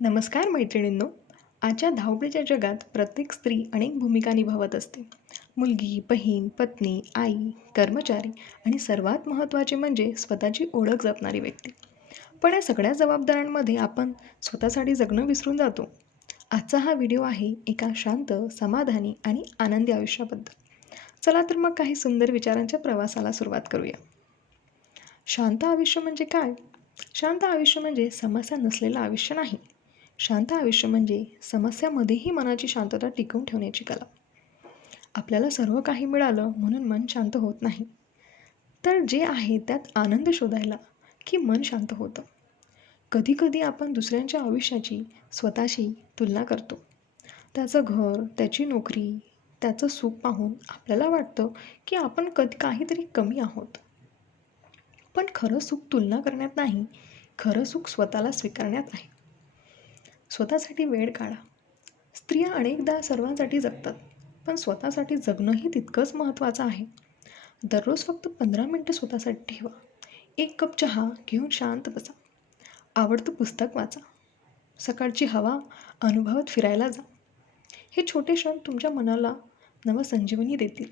नमस्कार मैत्रिणींनो. आजच्या धावपळीच्या जगात प्रत्येक स्त्री अनेक भूमिका निभावत असते. मुलगी, बहीण, पत्नी, आई, कर्मचारी आणि सर्वात महत्त्वाचे म्हणजे स्वतःची ओळख जपणारी व्यक्ती. पण या सगळ्या जबाबदाऱ्यांमध्ये आपण स्वतःसाठी जगणं विसरून जातो. आजचा हा व्हिडिओ आहे एका शांत, समाधानी आणि आनंदी आयुष्याबद्दल. चला तर मग काही सुंदर विचारांच्या प्रवासाला सुरुवात करूया. शांत आयुष्य म्हणजे काय? शांत आयुष्य म्हणजे समस्या नसलेलं आयुष्य नाही. शांत आयुष्य म्हणजे समस्यामध्येही मनाची शांतता टिकवून ठेवण्याची कला. आपल्याला सर्व काही मिळालं म्हणून मन शांत होत नाही. तर जे आहे त्यात आनंद शोधायला की मन शांत होतं. कधीकधी आपण दुसऱ्यांच्या आयुष्याची स्वतःशी तुलना करतो. त्याचं घर, त्याची नोकरी, त्याचं सुख पाहून आपल्याला वाटतं की आपण काहीतरी कमी आहोत. पण खरं सुख तुलना करण्यात नाही, खरं सुख स्वतःला स्वीकारण्यात आहे. स्वतःसाठी वेळ काढा. स्त्रिया अनेकदा सर्वांसाठी जगतात, पण स्वतःसाठी जगणंही तितकंच महत्त्वाचं आहे. दररोज फक्त 15 मिनटं स्वतःसाठी ठेवा. एक कप चहा घेऊन शांत बसा. आवडतं पुस्तक वाचा. सकाळची हवा अनुभवत फिरायला जा. हे छोटे क्षण तुमच्या मनाला नवसंजीवनी देतील.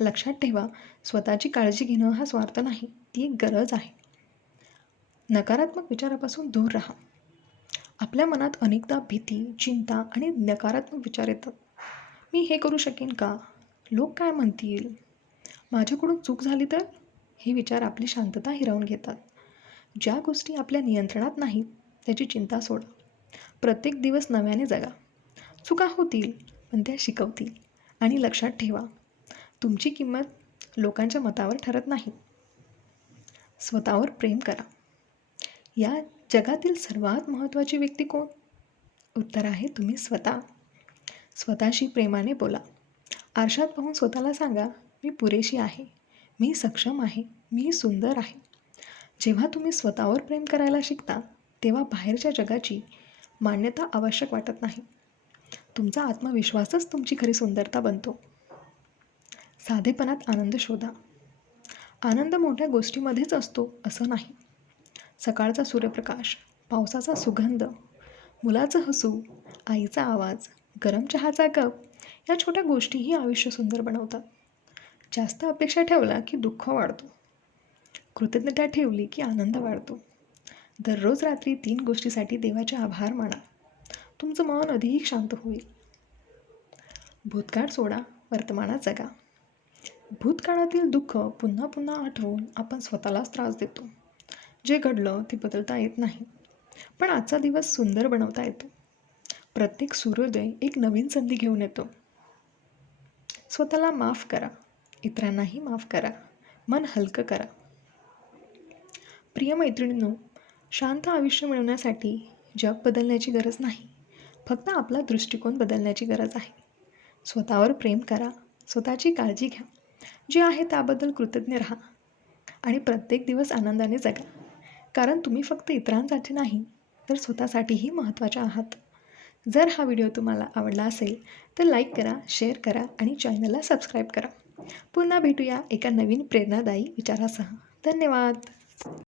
लक्षात ठेवा, स्वतःची काळजी घेणं हा स्वार्थ नाही, ती एक गरज आहे. नकारात्मक विचारापासून दूर राहा. आपल्या मनात अनेकदा भीती, चिंता आणि नकारात्मक विचार येतात. मी हे करू शकेन का? लोक काय म्हणतील? माझ्याकडून चूक झाली तर? हे विचार आपली शांतता हिरावून घेतात. ज्या गोष्टी आपल्या नियंत्रणात नाहीत त्याची चिंता सोडा. प्रत्येक दिवस नव्याने जगा. चुका होतील, पण त्या शिकवतील. आणि लक्षात ठेवा, तुमची किंमत लोकांच्या मतावर ठरत नाही. स्वतःवर प्रेम करा. या जगातील सर्वात महत्त्वाची व्यक्ती कोण? उत्तर आहे तुम्ही स्वतः. स्वतःशी प्रेमाने बोला. आरशात पाहून स्वतःला सांगा, मी पुरेशी आहे, मी सक्षम आहे, मी सुंदर आहे. जेव्हा तुम्ही स्वतःवर प्रेम करायला शिकता तेव्हा बाहेरच्या जगाची मान्यता आवश्यक वाटत नाही. तुमचा आत्मविश्वासच तुमची खरी सुंदरता बनतो. साधेपणात आनंद शोधा. आनंद मोठ्या गोष्टीमध्येच असतो असं नाही. सकाळचा सूर्यप्रकाश, पावसाचा सुगंध, मुलाचं हसू, आईचा आवाज, गरम चहाचा कप या छोट्या गोष्टीही आयुष्य सुंदर बनवतात. जास्त अपेक्षा ठेवला की दुःख वाढतो. कृतज्ञता ठेवली की आनंद वाढतो. दररोज रात्री 3 गोष्टीसाठी देवाचे आभार माना. तुमचं मन अधिक शांत होईल. भूतकाळ सोडा, वर्तमानात जगा. भूतकाळातील दुःख पुन्हा पुन्हा आठवून आपण स्वतःलाच त्रास देतो. जे घडलं ते बदलता येत नाही, पण आजचा दिवस सुंदर बनवता येतो. प्रत्येक सूर्योदय एक नवीन संधी घेऊन येतो. स्वतःला माफ करा, इतरांनाही माफ करा, मन हलकं करा. प्रिय मैत्रिणींनो, शांत आयुष्य मिळवण्यासाठी जग बदलण्याची गरज नाही, फक्त आपला दृष्टिकोन बदलण्याची गरज आहे. स्वतःवर प्रेम करा, स्वतःची काळजी घ्या, जे आहे त्याबद्दल कृतज्ञ राहा आणि प्रत्येक दिवस आनंदाने जगा. कारण तुम्ही फक्त इतरांसाठी नाही तर स्वतःसाठीही महत्त्वाचे आहात. जर हा व्हिडिओ तुम्हाला आवडला असेल तर लाईक करा, शेअर करा आणि चॅनलला सबस्क्राईब करा. पुन्हा भेटूया एका नवीन प्रेरणादायी विचारासह. धन्यवाद.